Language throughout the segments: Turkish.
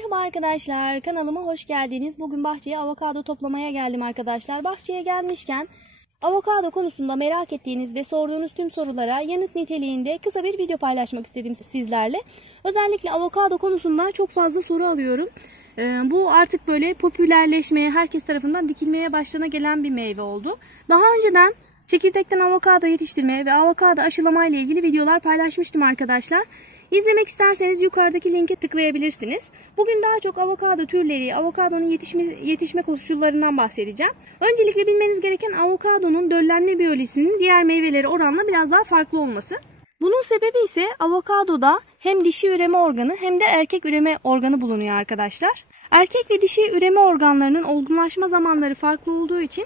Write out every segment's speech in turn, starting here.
Merhaba arkadaşlar, kanalıma hoş geldiniz. Bugün bahçeye avokado toplamaya geldim arkadaşlar. Bahçeye gelmişken avokado konusunda merak ettiğiniz ve sorduğunuz tüm sorulara yanıt niteliğinde kısa bir video paylaşmak istedim sizlerle. Özellikle avokado konusunda çok fazla soru alıyorum. Bu artık böyle popülerleşmeye, herkes tarafından dikilmeye başlana gelen bir meyve oldu. Daha önceden çekirdekten avokado yetiştirme ve avokado aşılama ile ilgili videolar paylaşmıştım arkadaşlar. İzlemek isterseniz yukarıdaki linke tıklayabilirsiniz. Bugün daha çok avokado türleri, avokadonun yetişme koşullarından bahsedeceğim. Öncelikle bilmeniz gereken avokadonun döllenme biyolojisinin diğer meyvelere oranla biraz daha farklı olması. Bunun sebebi ise avokadoda hem dişi üreme organı hem de erkek üreme organı bulunuyor arkadaşlar. Erkek ve dişi üreme organlarının olgunlaşma zamanları farklı olduğu için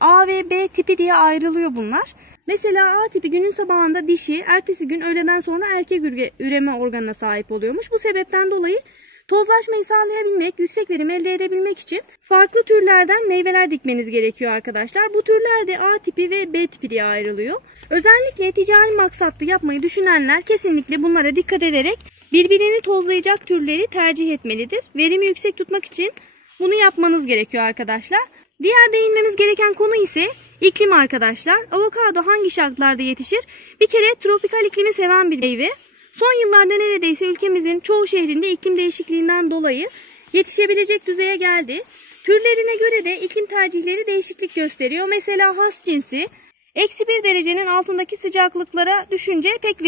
A ve B tipi diye ayrılıyor bunlar. Mesela A tipi günün sabahında dişi, ertesi gün öğleden sonra erkek üreme organına sahip oluyormuş. Bu sebepten dolayı tozlaşmayı sağlayabilmek, yüksek verim elde edebilmek için farklı türlerden meyveler dikmeniz gerekiyor arkadaşlar. Bu türler de A tipi ve B tipi diye ayrılıyor. Özellikle ticari maksatlı yapmayı düşünenler kesinlikle bunlara dikkat ederek birbirini tozlayacak türleri tercih etmelidir. Verimi yüksek tutmak için bunu yapmanız gerekiyor arkadaşlar. Diğer değinmemiz gereken konu ise iklim arkadaşlar. Avokado hangi şartlarda yetişir? Bir kere tropikal iklimi seven bir meyve. Son yıllarda neredeyse ülkemizin çoğu şehrinde iklim değişikliğinden dolayı yetişebilecek düzeye geldi. Türlerine göre de iklim tercihleri değişiklik gösteriyor. Mesela has cinsi -1 derecenin altındaki sıcaklıklara düşünce pek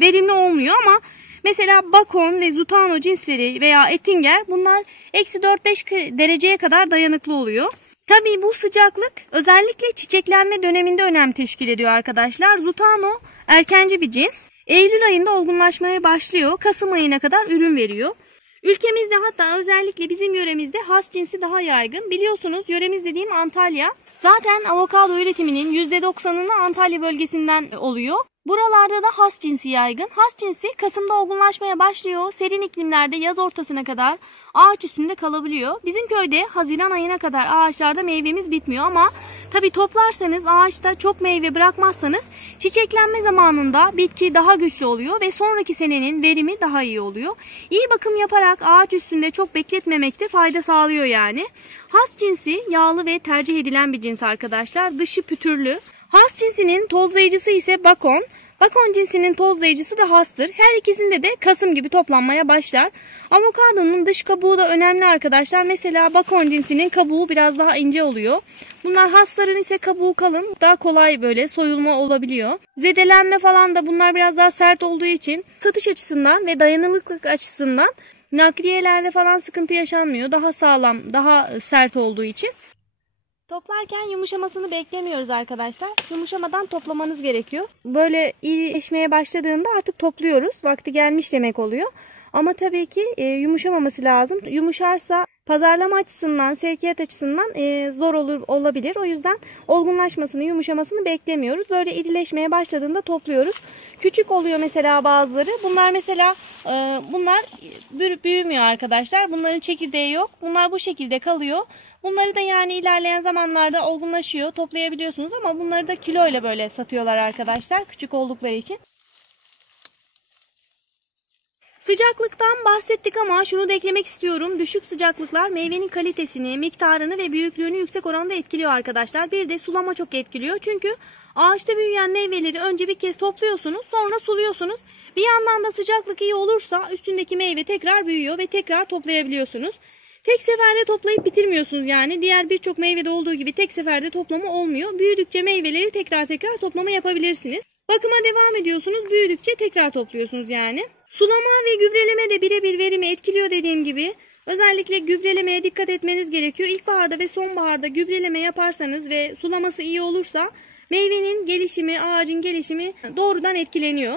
verimli olmuyor ama mesela Bacon ve Zutano cinsleri veya Ettinger bunlar -4-5 dereceye kadar dayanıklı oluyor. Tabii bu sıcaklık özellikle çiçeklenme döneminde önem teşkil ediyor arkadaşlar. Zutano erkenci bir cins. Eylül ayında olgunlaşmaya başlıyor. Kasım ayına kadar ürün veriyor. Ülkemizde hatta özellikle bizim yöremizde has cinsi daha yaygın. Biliyorsunuz yöremiz dediğim Antalya. Zaten avokado üretiminin %90'ını Antalya bölgesinden oluyor. Buralarda da has cinsi yaygın. Has cinsi Kasım'da olgunlaşmaya başlıyor. Serin iklimlerde yaz ortasına kadar ağaç üstünde kalabiliyor. Bizim köyde Haziran ayına kadar ağaçlarda meyvemiz bitmiyor ama tabi toplarsanız, ağaçta çok meyve bırakmazsanız çiçeklenme zamanında bitki daha güçlü oluyor ve sonraki senenin verimi daha iyi oluyor. İyi bakım yaparak ağaç üstünde çok bekletmemekte fayda sağlıyor yani. Has cinsi yağlı ve tercih edilen bir cins arkadaşlar. Dışı pütürlü. Has cinsinin tozlayıcısı ise Bacon. Bacon cinsinin tozlayıcısı da hastır. Her ikisinde de Kasım gibi toplanmaya başlar. Avokadonun dış kabuğu da önemli arkadaşlar. Mesela Bacon cinsinin kabuğu biraz daha ince oluyor. Bunlar hasların ise kabuğu kalın. Daha kolay böyle soyulma olabiliyor. Zedelenme falan da bunlar biraz daha sert olduğu için satış açısından ve dayanıklılık açısından nakliyelerde falan sıkıntı yaşanmıyor. Daha sağlam, daha sert olduğu için. Toplarken yumuşamasını beklemiyoruz arkadaşlar. Yumuşamadan toplamanız gerekiyor. Böyle iyileşmeye başladığında artık topluyoruz. Vakti gelmiş demek oluyor. Ama tabii ki yumuşamaması lazım. Yumuşarsa pazarlama açısından, sevkiyat açısından zor olabilir. O yüzden olgunlaşmasını, yumuşamasını beklemiyoruz. Böyle irileşmeye başladığında topluyoruz. Küçük oluyor mesela bazıları. Bunlar mesela bunlar büyümüyor arkadaşlar. Bunların çekirdeği yok. Bunlar bu şekilde kalıyor. Bunları da yani ilerleyen zamanlarda olgunlaşıyor, toplayabiliyorsunuz ama bunları da kiloyla böyle satıyorlar arkadaşlar küçük oldukları için. Sıcaklıktan bahsettik ama şunu da eklemek istiyorum. Düşük sıcaklıklar meyvenin kalitesini, miktarını ve büyüklüğünü yüksek oranda etkiliyor arkadaşlar. Bir de sulama çok etkiliyor. Çünkü ağaçta büyüyen meyveleri önce bir kez topluyorsunuz, sonra suluyorsunuz. Bir yandan da sıcaklık iyi olursa üstündeki meyve tekrar büyüyor ve tekrar toplayabiliyorsunuz. Tek seferde toplayıp bitirmiyorsunuz yani. Diğer birçok meyvede olduğu gibi tek seferde toplama olmuyor. Büyüdükçe meyveleri tekrar toplama yapabilirsiniz. Bakıma devam ediyorsunuz. Büyüdükçe tekrar topluyorsunuz yani. Sulama ve gübreleme de birebir verimi etkiliyor dediğim gibi. Özellikle gübrelemeye dikkat etmeniz gerekiyor. İlkbaharda ve sonbaharda gübreleme yaparsanız ve sulaması iyi olursa meyvenin gelişimi, ağacın gelişimi doğrudan etkileniyor.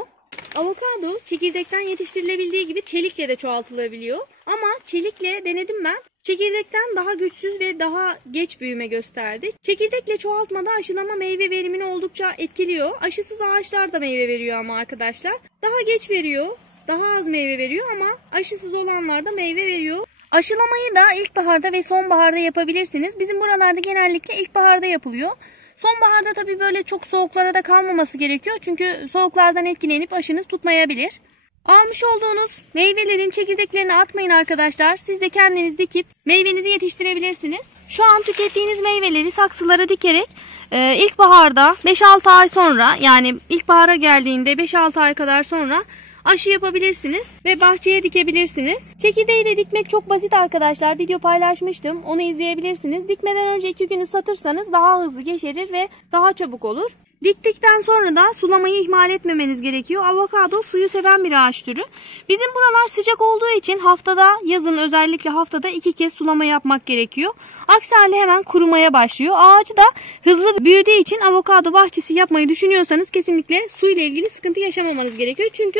Avokado çekirdekten yetiştirilebildiği gibi çelikle de çoğaltılabiliyor. Ama çelikle denedim ben. Çekirdekten daha güçsüz ve daha geç büyüme gösterdi. Çekirdekle çoğaltmada aşılama meyve verimini oldukça etkiliyor. Aşısız ağaçlar da meyve veriyor ama arkadaşlar. Daha geç veriyor, daha az meyve veriyor ama aşısız olanlar da meyve veriyor. Aşılamayı da ilkbaharda ve sonbaharda yapabilirsiniz. Bizim buralarda genellikle ilkbaharda yapılıyor. Sonbaharda tabii böyle çok soğuklara da kalmaması gerekiyor. Çünkü soğuklardan etkilenip aşınız tutmayabilir. Almış olduğunuz meyvelerin çekirdeklerini atmayın arkadaşlar. Siz de kendiniz dikip meyvenizi yetiştirebilirsiniz. Şu an tükettiğiniz meyveleri saksılara dikerek ilkbaharda 5-6 ay sonra, yani ilkbahara geldiğinde 5-6 ay kadar sonra aşı yapabilirsiniz ve bahçeye dikebilirsiniz. Çekirdeği de dikmek çok basit arkadaşlar. Video paylaşmıştım. Onu izleyebilirsiniz. Dikmeden önce 2 gün ıslatırsanız daha hızlı yeşerir ve daha çabuk olur. Diktikten sonra da sulamayı ihmal etmemeniz gerekiyor. Avokado suyu seven bir ağaç türü. Bizim buralar sıcak olduğu için yazın özellikle haftada 2 kez sulama yapmak gerekiyor. Aksi halde hemen kurumaya başlıyor. Ağacı da hızlı büyüdüğü için avokado bahçesi yapmayı düşünüyorsanız kesinlikle su ile ilgili sıkıntı yaşamamanız gerekiyor. Çünkü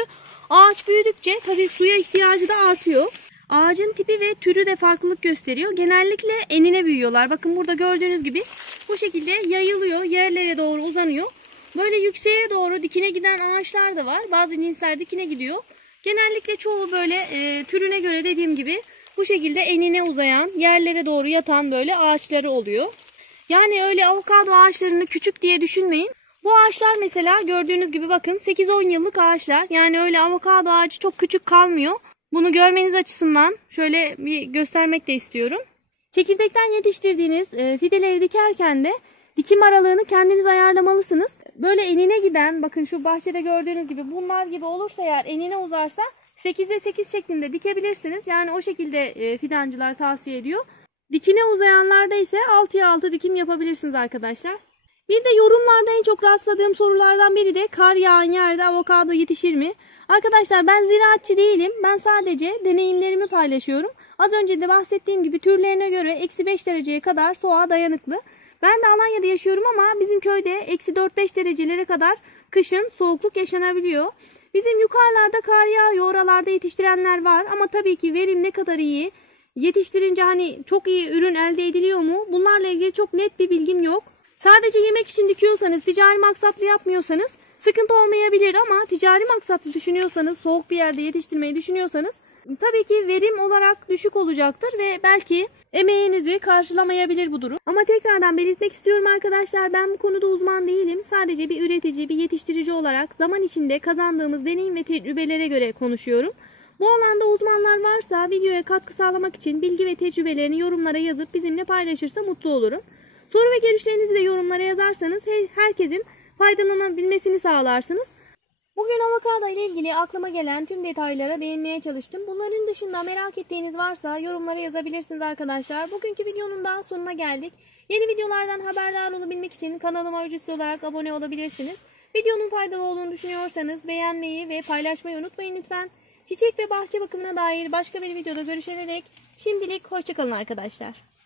ağaç büyüdükçe tabii suya ihtiyacı da artıyor. Ağacın tipi ve türü de farklılık gösteriyor. Genellikle enine büyüyorlar. Bakın burada gördüğünüz gibi bu şekilde yayılıyor, yerlere doğru uzanıyor. Böyle yükseğe doğru dikine giden ağaçlar da var. Bazı cinsler dikine gidiyor. Genellikle çoğu böyle türüne göre dediğim gibi bu şekilde enine uzayan, yerlere doğru yatan böyle ağaçları oluyor. Yani öyle avokado ağaçlarını küçük diye düşünmeyin. Bu ağaçlar mesela gördüğünüz gibi bakın 8-10 yıllık ağaçlar. Yani öyle avokado ağacı çok küçük kalmıyor. Bunu görmeniz açısından şöyle bir göstermek de istiyorum. Çekirdekten yetiştirdiğiniz fideleri dikerken de dikim aralığını kendiniz ayarlamalısınız. Böyle enine giden, bakın şu bahçede gördüğünüz gibi bunlar gibi olursa, eğer enine uzarsa 8'e 8 şeklinde dikebilirsiniz. Yani o şekilde fidancılar tavsiye ediyor. Dikine uzayanlarda ise 6'ya 6 dikim yapabilirsiniz arkadaşlar. Bir de yorumlarda en çok rastladığım sorulardan biri de kar yağan yerde avokado yetişir mi? Arkadaşlar ben ziraatçı değilim. Ben sadece deneyimlerimi paylaşıyorum. Az önce de bahsettiğim gibi türlerine göre eksi 5 dereceye kadar soğuğa dayanıklı. Ben de Alanya'da yaşıyorum ama bizim köyde eksi 4-5 derecelere kadar kışın soğukluk yaşanabiliyor. Bizim yukarılarda kar yağıyor, oralarda yetiştirenler var ama tabii ki verim ne kadar iyi, yetiştirince hani çok iyi ürün elde ediliyor mu? Bunlarla ilgili çok net bir bilgim yok. Sadece yemek için dikiyorsanız, ticari maksatlı yapmıyorsanız sıkıntı olmayabilir ama ticari maksatlı düşünüyorsanız, soğuk bir yerde yetiştirmeyi düşünüyorsanız tabii ki verim olarak düşük olacaktır ve belki emeğinizi karşılamayabilir bu durum. Ama tekrardan belirtmek istiyorum arkadaşlar, ben bu konuda uzman değilim. Sadece bir üretici, bir yetiştirici olarak zaman içinde kazandığımız deneyim ve tecrübelere göre konuşuyorum. Bu alanda uzmanlar varsa videoya katkı sağlamak için bilgi ve tecrübelerini yorumlara yazıp bizimle paylaşırsa mutlu olurum. Soru ve görüşlerinizi de yorumlara yazarsanız herkesin faydalanabilmesini sağlarsınız. Bugün avokado ile ilgili aklıma gelen tüm detaylara değinmeye çalıştım. Bunların dışında merak ettiğiniz varsa yorumlara yazabilirsiniz arkadaşlar. Bugünkü videonun daha sonuna geldik. Yeni videolardan haberdar olabilmek için kanalıma ücretsiz olarak abone olabilirsiniz. Videonun faydalı olduğunu düşünüyorsanız beğenmeyi ve paylaşmayı unutmayın lütfen. Çiçek ve bahçe bakımına dair başka bir videoda görüşene dek şimdilik hoşça kalın arkadaşlar.